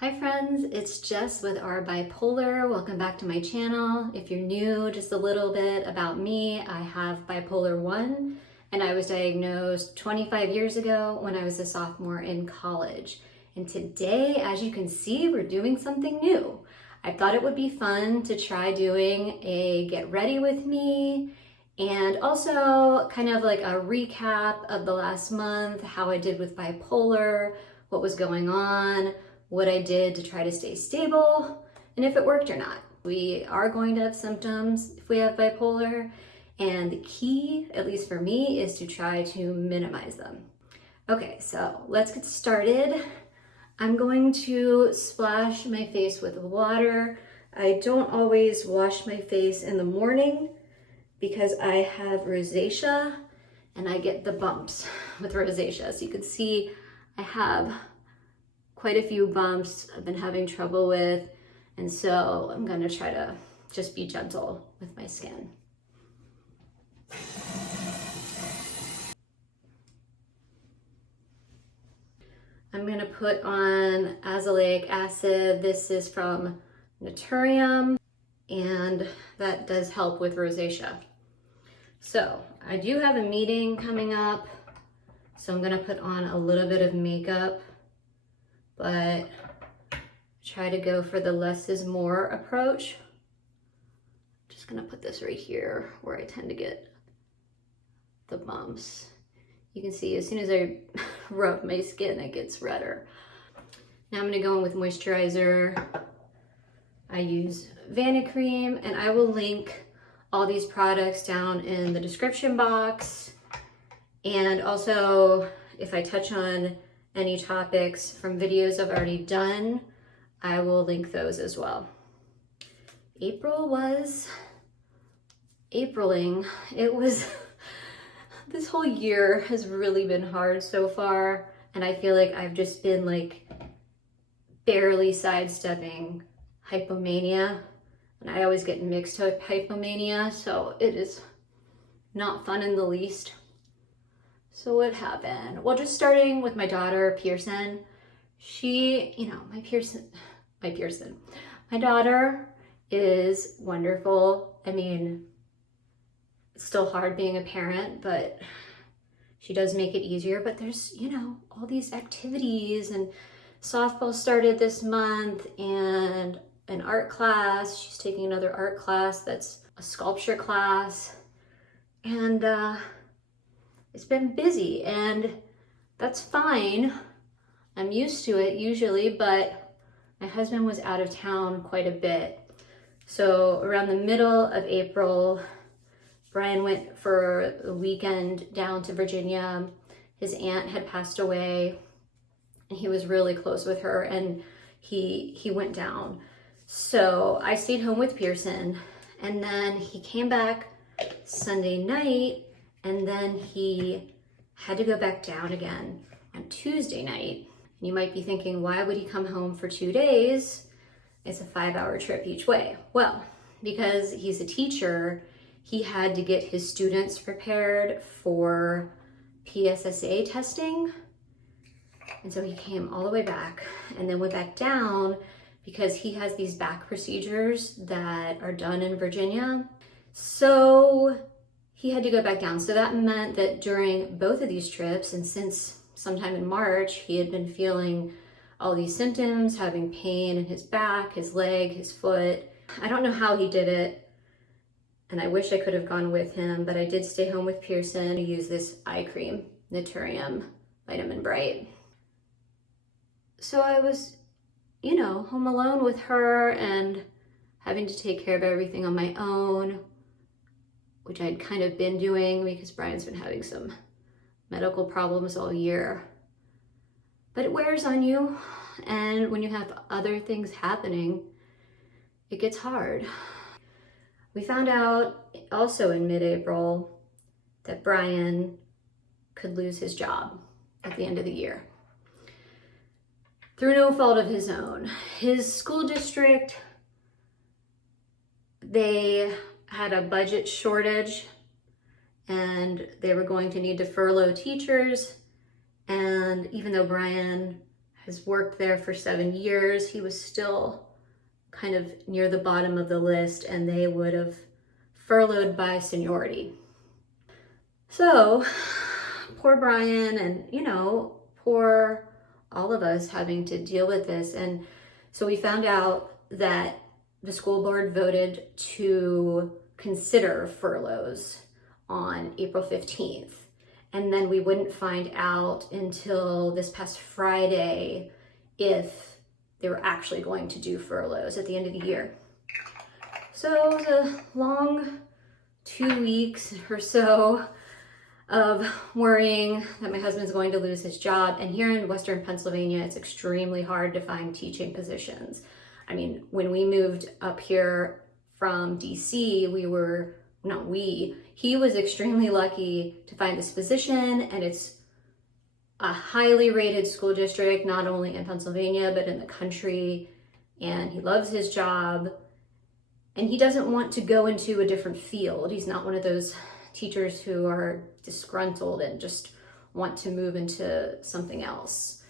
Hi friends, it's Jess with our Bipolar. Welcome back to my channel. If you're new, just a little bit about me. I have bipolar 1 and I was diagnosed 25 years ago when I was a sophomore in college. And today, as you can see, we're doing something new. I thought it would be fun to try doing a get ready with me and also kind of like a recap of the last month, how I did with bipolar, what was going on, what I did to try to stay stable, and if it worked or not. We are going to have symptoms if we have bipolar, and the key, at least for me, is to try to minimize them. Okay, so let's get started. I'm going to splash my face with water. I don't always wash my face in the morning because I have rosacea and I get the bumps with rosacea. So you can see I have quite a few bumps I've been having trouble with, and so I'm gonna try to just be gentle with my skin. I'm gonna put on azelaic acid. This is from Naturium, and that does help with rosacea. So I do have a meeting coming up, so I'm gonna put on a little bit of makeup, but try to go for the less is more approach. Just gonna put this right here where I tend to get the bumps. You can see as soon as I rub my skin, it gets redder. Now I'm gonna go in with moisturizer. I use Vanicream, and I will link all these products down in the description box. And also, if I touch on any topics from videos I've already done, I will link those as well. April was Apriling. It was, this whole year has really been hard so far, and I feel like I've just been like barely sidestepping hypomania, and I always get mixed with hypomania, so it is not fun in the least. So what happened? Well, just starting with my daughter, Pearson. She, my daughter is wonderful. I mean, it's still hard being a parent, but she does make it easier. But there's, all these activities, and softball started this month, and an art class. She's taking another art class that's a sculpture class. And, it's been busy, and that's fine. I'm used to it usually, but my husband was out of town quite a bit. So around the middle of April, Brian went for a weekend down to Virginia. His aunt had passed away, and he was really close with her, and he went down. So I stayed home with Pearson, and then he came back Sunday night, and then he had to go back down again on Tuesday night. And you might be thinking, why would he come home for 2 days? It's a 5-hour trip each way. Well, because he's a teacher, he had to get his students prepared for PSSA testing. And so he came all the way back and then went back down because he has these back procedures that are done in Virginia. So he had to go back down. So that meant that during both of these trips, and since sometime in March, he had been feeling all these symptoms, having pain in his back, his leg, his foot. I don't know how he did it, and I wish I could have gone with him, but I did stay home with Pearson to use this eye cream, Naturium Vitamin Bright. So I was, home alone with her and having to take care of everything on my own, which I'd kind of been doing because Brian's been having some medical problems all year. But it wears on you, and when you have other things happening, it gets hard. We found out also in mid-April that Brian could lose his job at the end of the year through no fault of his own. His school district, they had a budget shortage, and they were going to need to furlough teachers. And even though Brian has worked there for 7 years. He was still kind of near the bottom of the list, and they would have furloughed by seniority. So poor Brian, and you know, poor all of us having to deal with this. And so we found out that the school board voted to consider furloughs on April 15th. And then we wouldn't find out until this past Friday if they were actually going to do furloughs at the end of the year. So it was a long 2 weeks or so of worrying that my husband's going to lose his job. And here in Western Pennsylvania, it's extremely hard to find teaching positions. I mean, when we moved up here from DC, he was extremely lucky to find this position, and it's a highly rated school district, not only in Pennsylvania, but in the country. And he loves his job, and he doesn't want to go into a different field. He's not one of those teachers who are disgruntled and just want to move into something else.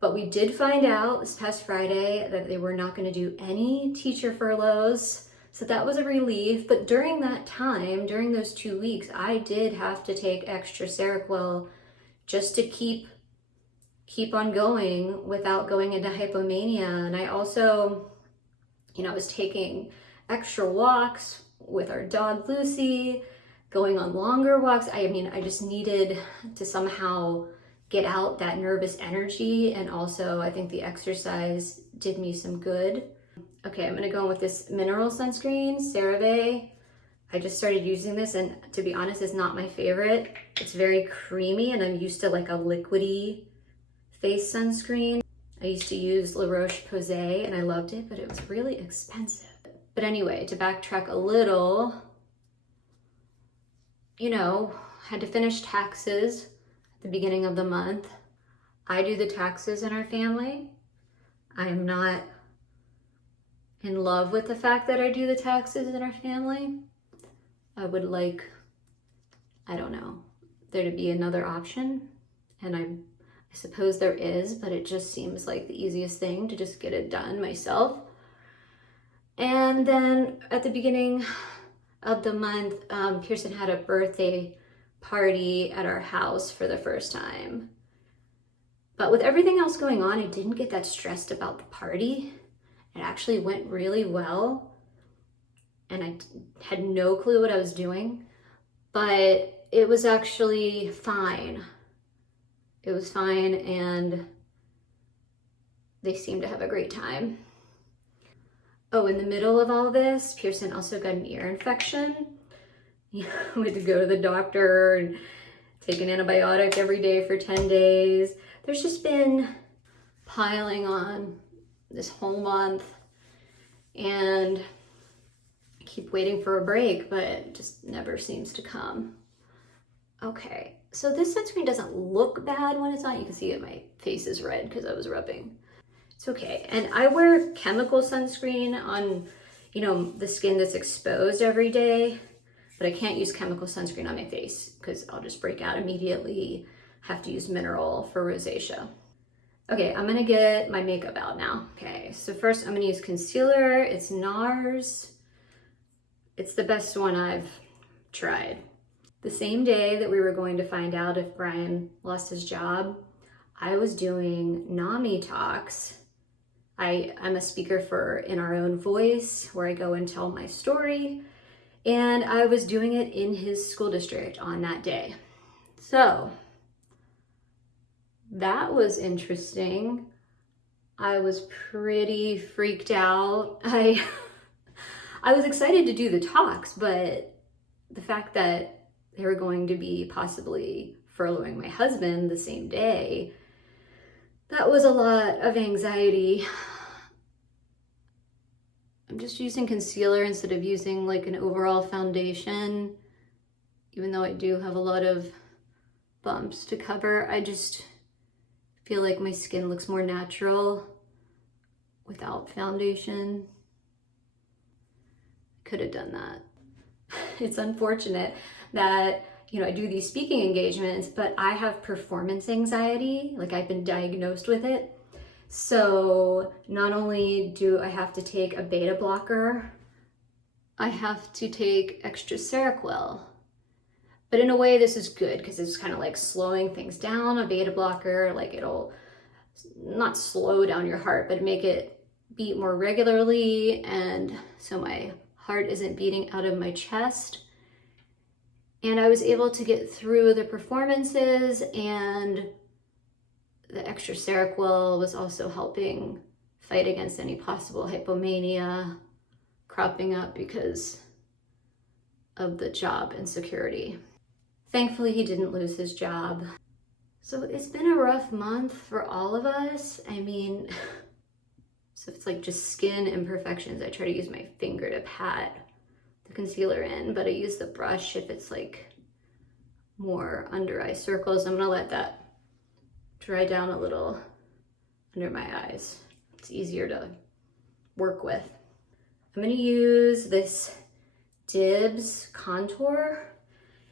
But we did find out this past Friday that they were not going to do any teacher furloughs. So that was a relief. But during that time, during those 2 weeks, I did have to take extra Seroquel just to keep on going without going into hypomania. And I also, was taking extra walks with our dog Lucy, going on longer walks. I just needed to somehow get out that nervous energy. And also I think the exercise did me some good. Okay, I'm gonna go in with this mineral sunscreen, CeraVe. I just started using this, and to be honest, it's not my favorite. It's very creamy, and I'm used to like a liquidy face sunscreen. I used to use La Roche-Posay, and I loved it, but it was really expensive. But anyway, to backtrack a little, had to finish taxes at the beginning of the month. I do the taxes in our family. I am not in love with the fact that I do the taxes in our family. I would like, there to be another option. And I suppose there is, but it just seems like the easiest thing to just get it done myself. And then at the beginning of the month, Pearson had a birthday party at our house for the first time. But with everything else going on, I didn't get that stressed about the party. It actually went really well, and I had no clue what I was doing, but it was actually fine. It was fine, and they seemed to have a great time. Oh, in the middle of all this, Pearson also got an ear infection. We had to go to the doctor and take an antibiotic every day for 10 days. There's just been piling on this whole month, and I keep waiting for a break, but it just never seems to come. Okay, so this sunscreen doesn't look bad when it's on. You can see it, my face is red because I was rubbing. It's okay. And I wear chemical sunscreen on, the skin that's exposed every day, but I can't use chemical sunscreen on my face because I'll just break out immediately, have to use mineral for rosacea. Okay, I'm gonna get my makeup out now. Okay, so first I'm gonna use concealer. It's NARS. It's the best one I've tried. The same day that we were going to find out if Brian lost his job, I was doing NAMI talks. I'm a speaker for In Our Own Voice, where I go and tell my story, and I was doing it in his school district on that day. So that was interesting. I was pretty freaked out. I was excited to do the talks, but the fact that they were going to be possibly furloughing my husband the same day, that was a lot of anxiety. I'm just using concealer instead of using like an overall foundation, even though I do have a lot of bumps to cover. I just feel like my skin looks more natural without foundation. Could have done that. It's unfortunate that, I do these speaking engagements, but I have performance anxiety. Like, I've been diagnosed with it. So not only do I have to take a beta blocker, I have to take extra Seroquel. But in a way, this is good because it's kind of like slowing things down. A beta blocker, like it'll not slow down your heart, but make it beat more regularly. And so my heart isn't beating out of my chest. And I was able to get through the performances, and the extra Seroquel was also helping fight against any possible hypomania cropping up because of the job insecurity. Thankfully, he didn't lose his job. So it's been a rough month for all of us. I mean, so it's like just skin imperfections. I try to use my finger to pat the concealer in, but I use the brush if it's like more under eye circles. I'm gonna let that dry down a little under my eyes. It's easier to work with. I'm gonna use this Dibs contour,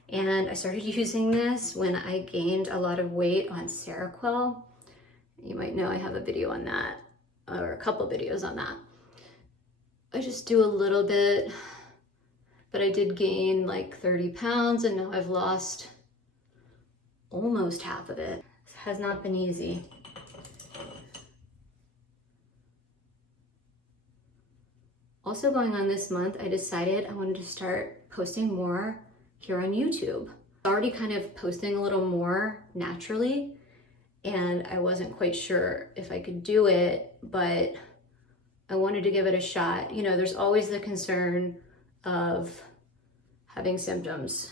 and I started using this when I gained a lot of weight on Seroquel. You might know I have a video on that, or a couple videos on that. I just do a little bit, but I did gain like 30 pounds, and now I've lost almost half of it. It has not been easy. Also going on this month, I decided I wanted to start posting more here on YouTube. I'm already kind of posting a little more naturally, and I wasn't quite sure if I could do it, but I wanted to give it a shot. You know, there's always the concern of having symptoms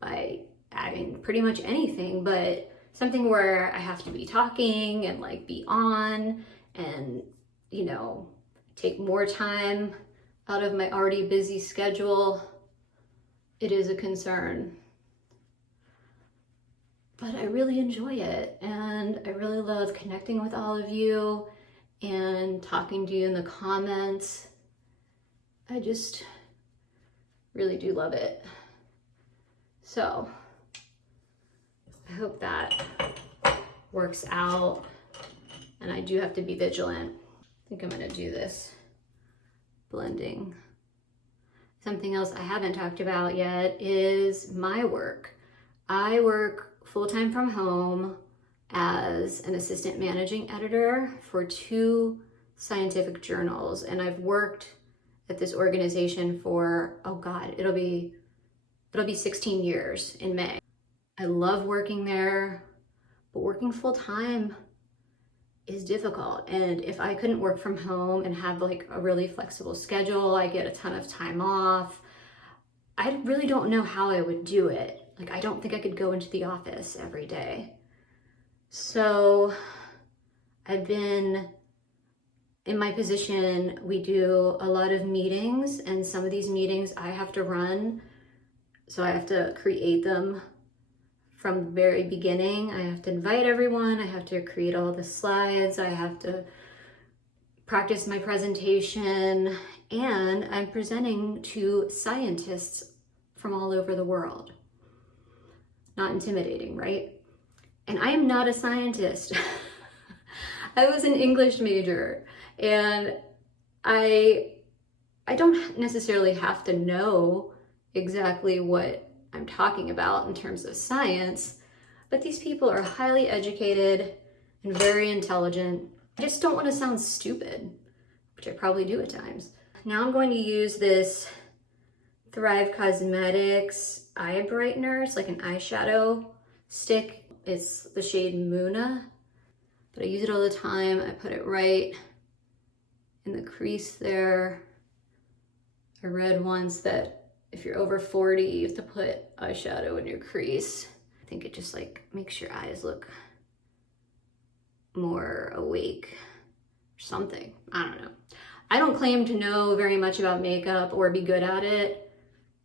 by adding pretty much anything, but something where I have to be talking and like be on and, you know, take more time out of my already busy schedule. It is a concern, but I really enjoy it, and I really love connecting with all of you and talking to you in the comments. I just really do love it. So I hope that works out, and I do have to be vigilant. I think I'm gonna do this blending. Something else I haven't talked about yet is my work. I work full-time from home as an assistant managing editor for 2 scientific journals, and I've worked at this organization for, oh God, it'll be 16 years in May. I love working there, but working full-time is difficult. And if I couldn't work from home and have like a really flexible schedule, I get a ton of time off, I really don't know how I would do it. Like, I don't think I could go into the office every day. So I've been in my position, we do a lot of meetings, and some of these meetings I have to run. So I have to create them from the very beginning. I have to invite everyone. I have to create all the slides. I have to practice my presentation, and I'm presenting to scientists from all over the world. Not intimidating, right? And I am not a scientist. I was an English major, and I don't necessarily have to know exactly what I'm talking about in terms of science, but these people are highly educated and very intelligent. I just don't want to sound stupid, which I probably do at times. Now I'm going to use this Thrive Cosmetics eye brightener. It's like an eyeshadow stick. It's the shade Muna, but I use it all the time. I put it right in the crease there. I read once that if you're over 40, you have to put eyeshadow in your crease. I think it just like makes your eyes look more awake or something. I don't know. I don't claim to know very much about makeup or be good at it.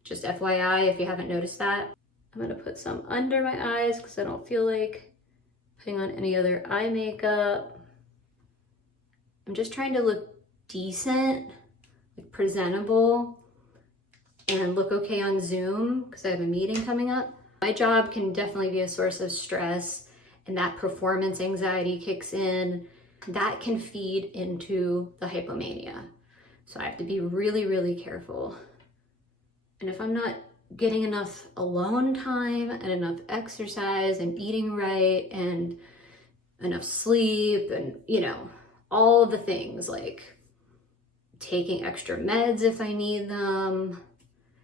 Just FYI, if you haven't noticed that. I'm gonna put some under my eyes because I don't feel like putting on any other eye makeup. I'm just trying to look decent, like presentable, and look okay on Zoom because I have a meeting coming up. My job can definitely be a source of stress, and that performance anxiety kicks in, that can feed into the hypomania. So I have to be really, really careful. And if I'm not getting enough alone time and enough exercise and eating right and enough sleep and, you know, all the things, like taking extra meds if I need them.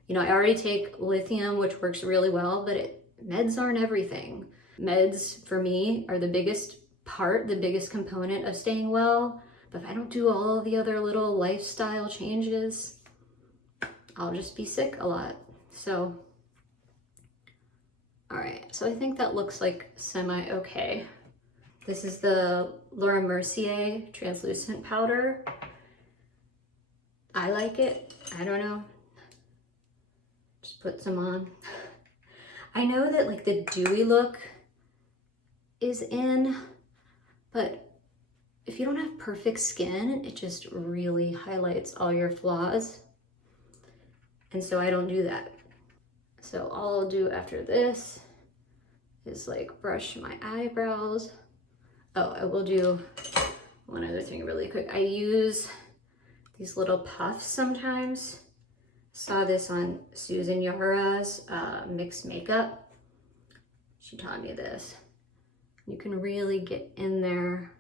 You know, I already take lithium, which works really well, but meds aren't everything. Meds for me are the biggest part, the biggest component of staying well. But if I don't do all the other little lifestyle changes, I'll just be sick a lot. So, all right, so I think that looks like semi-okay. This is the Laura Mercier translucent powder. I like it, I don't know. Just put some on. I know that like the dewy look is in, but if you don't have perfect skin, it just really highlights all your flaws. And so I don't do that. So all I'll do after this is like brush my eyebrows. Oh, I will do one other thing really quick. I use these little puffs sometimes. Saw this on Susan Yara's mixed makeup. She taught me this. You can really get in there.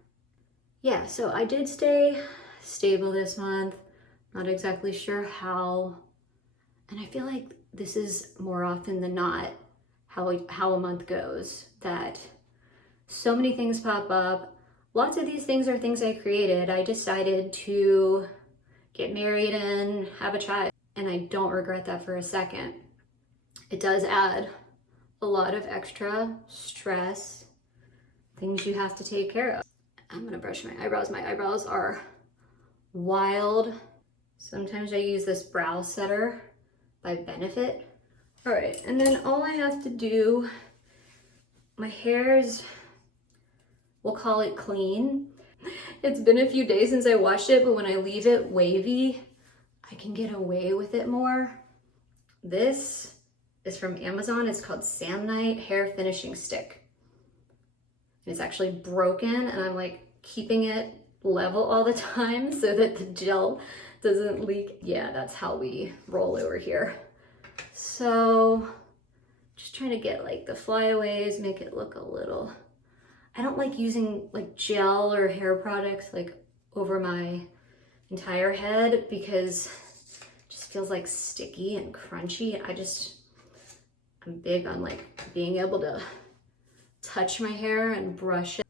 Yeah, so I did stay stable this month. Not exactly sure how. And I feel like this is more often than not how a month goes, that so many things pop up. Lots of these things are things I created. I decided to get married and have a child, and I don't regret that for a second. It does add a lot of extra stress, things you have to take care of. I'm gonna brush my eyebrows. My eyebrows are wild. Sometimes I use this brow setter by Benefit. All right, and then all I have to do, my hair's, we'll call it clean. It's been a few days since I washed it, but when I leave it wavy, I can get away with it more. This is from Amazon. It's called Samnite Hair Finishing Stick. It's actually broken, and I'm like keeping it level all the time so that the gel doesn't leak. Yeah, that's how we roll over here. So just trying to get like the flyaways, make it look a little, I don't like using like gel or hair products like over my entire head because it just feels like sticky and crunchy. I'm big on like being able to touch my hair and brush it.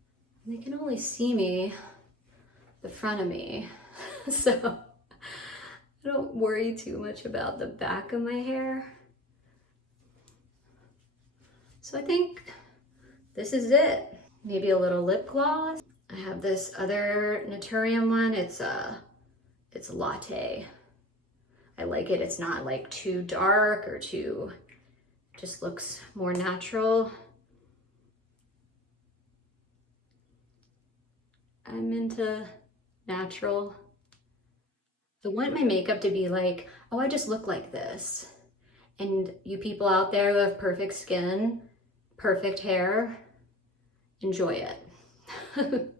And they can only see me, the front of me, so I don't worry too much about the back of my hair. So I think this is it. Maybe a little lip gloss. I have this other Naturium one. It's latte. I like it. It's not like too dark or too, just looks more natural. I'm into natural. I want my makeup to be like, oh, I just look like this. And you people out there who have perfect skin, perfect hair, enjoy it.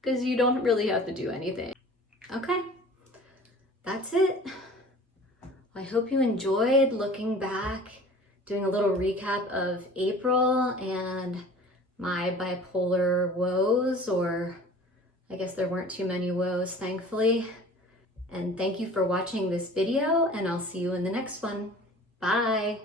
Because you don't really have to do anything. Okay, that's it. I hope you enjoyed looking back, doing a little recap of April and my bipolar woes, or I guess there weren't too many woes, thankfully. And thank you for watching this video, and I'll see you in the next one. Bye.